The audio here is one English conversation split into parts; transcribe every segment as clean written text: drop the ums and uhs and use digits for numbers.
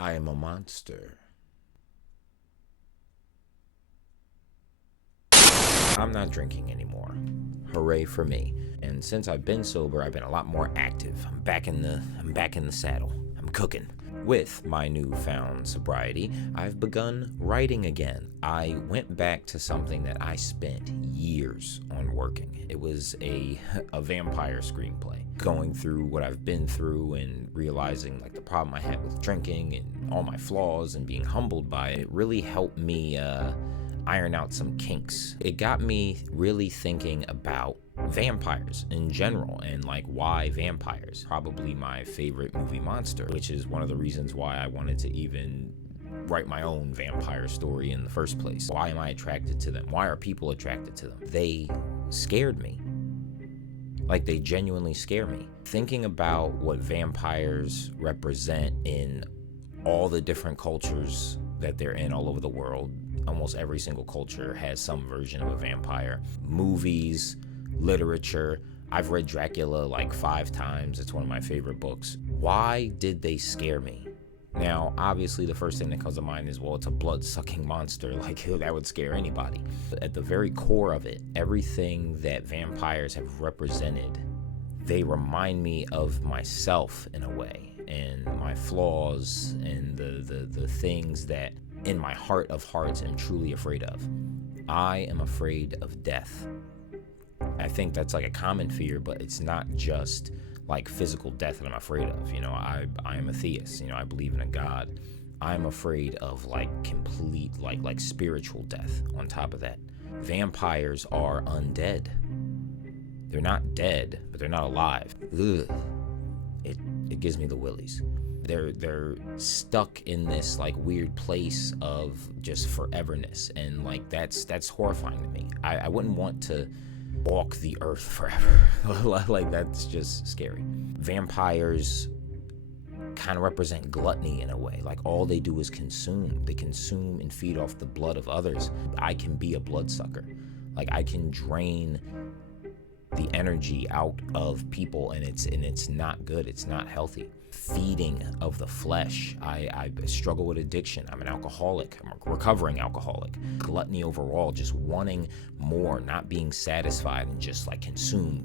I am a monster. I'm not drinking anymore. Hooray for me. And since I've been sober, I've been a lot more active. I'm back in the saddle. I'm cooking. With my newfound sobriety, I've begun writing again. I went back to something that I spent years on working. It was a vampire screenplay. Going through what I've been through and realizing like the problem I had with drinking and all my flaws and being humbled by it really helped me iron out some kinks. It got me really thinking about vampires in general and like why vampires. Probably my favorite movie monster, which is one of the reasons why I wanted to even write my own vampire story in the first place. Why am I attracted to them? Why are people attracted to them? They scared me. Like, they genuinely scare me. Thinking about what vampires represent in all the different cultures that they're in all over the world. Almost every single culture has some version of a vampire. Movies, literature. I've read Dracula like 5 times. It's one of my favorite books. Why did they scare me? Now, obviously, the first thing that comes to mind is, well, it's a blood-sucking monster. Like, that would scare anybody. But at the very core of it, everything that vampires have represented, they remind me of myself in a way, and my flaws, and the things that in my heart of hearts I'm truly afraid of. I am afraid of death. I think that's like a common fear, but it's not just like physical death that I'm afraid of. You know, I am a theist. You know, I believe in a God. I'm afraid of like complete like spiritual death on top of that. Vampires are undead. They're not dead, but they're not alive. Ugh. It gives me the willies. They're stuck in this like weird place of just foreverness, and like that's horrifying to me. I wouldn't want to walk the earth forever. Like, that's just scary. Vampires kind of represent gluttony in a way. Like, all they do is consume. They consume and feed off the blood of others. I can be a bloodsucker. Like, I can drain the energy out of people, and it's not good. It's not healthy. Feeding of the flesh. I struggle with addiction. I'm an alcoholic. I'm a recovering alcoholic. Gluttony overall, just wanting more, not being satisfied, and just like consume.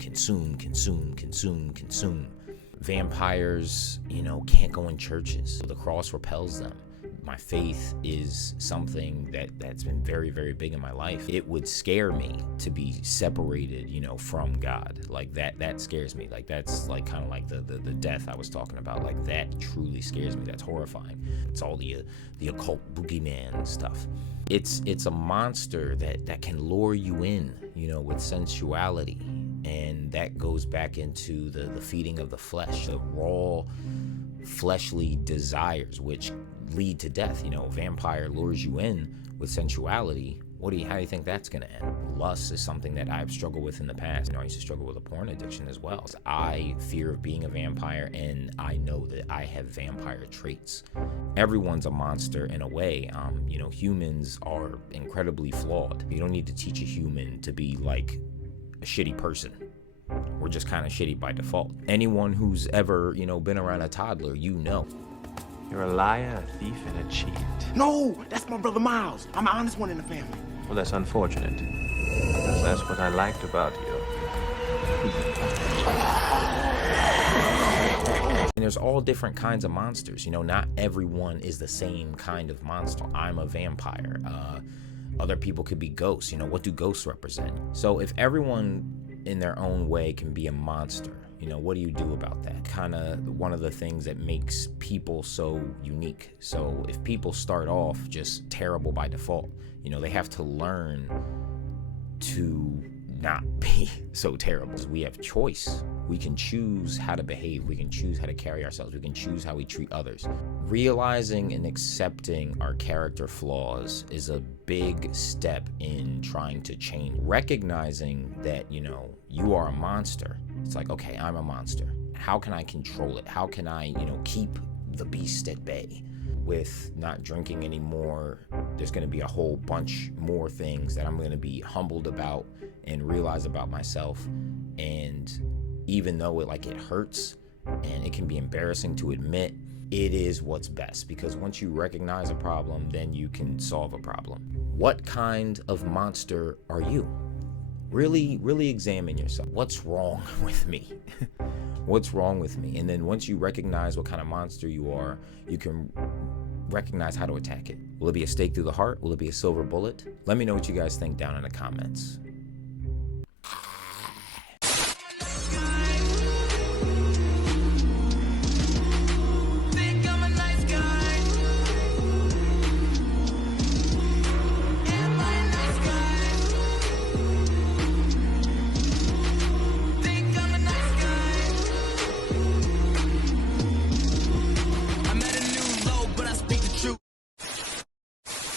Vampires, you know, can't go in churches. The cross repels them. My faith is something that's been very, very big in my life. It would scare me to be separated, you know, from God. Like, that scares me. Like, that's like kind of like the death I was talking about. Like, that truly scares me. That's horrifying. It's all the occult boogeyman stuff. It's a monster that can lure you in, you know, with sensuality. And that goes back into the feeding of the flesh, the raw fleshly desires, which lead to death. You know, vampire lures you in with sensuality. How do you think that's gonna end? Lust is something that I've struggled with in the past. You know, I used to struggle with a porn addiction as well. I fear of being a vampire, and I know that I have vampire traits. Everyone's a monster in a way. You know, humans are incredibly flawed. You don't need to teach a human to be like a shitty person. We're just kind of shitty by default. Anyone who's ever, you know, been around a toddler, you know. You're a liar, a thief, and a cheat. No, that's my brother Miles. I'm the honest one in the family. Well, that's unfortunate, because that's what I liked about you. And there's all different kinds of monsters. You know, not everyone is the same kind of monster. I'm a vampire. Other people could be ghosts. You know, what do ghosts represent? So if everyone in their own way can be a monster, you know, what do you do about that? Kind of one of the things that makes people so unique. So if people start off just terrible by default, you know, they have to learn to not be so terrible. We have choice. We can choose how to behave. We can choose how to carry ourselves. We can choose how we treat others. Realizing and accepting our character flaws is a big step in trying to change. Recognizing that, you know, you are a monster. It's like, okay, I'm a monster. How can I control it? How can I, you know, keep the beast at bay? With not drinking anymore, there's going to be a whole bunch more things that I'm going to be humbled about and realize about myself. And even though it hurts and it can be embarrassing to admit, it is what's best, because once you recognize a problem, then you can solve a problem. What kind of monster are you? Really examine yourself. What's wrong with me? What's wrong with me? And then once you recognize what kind of monster you are, you can recognize how to attack it. Will it be a stake through the heart? Will it be a silver bullet? Let me know what you guys think down in the comments.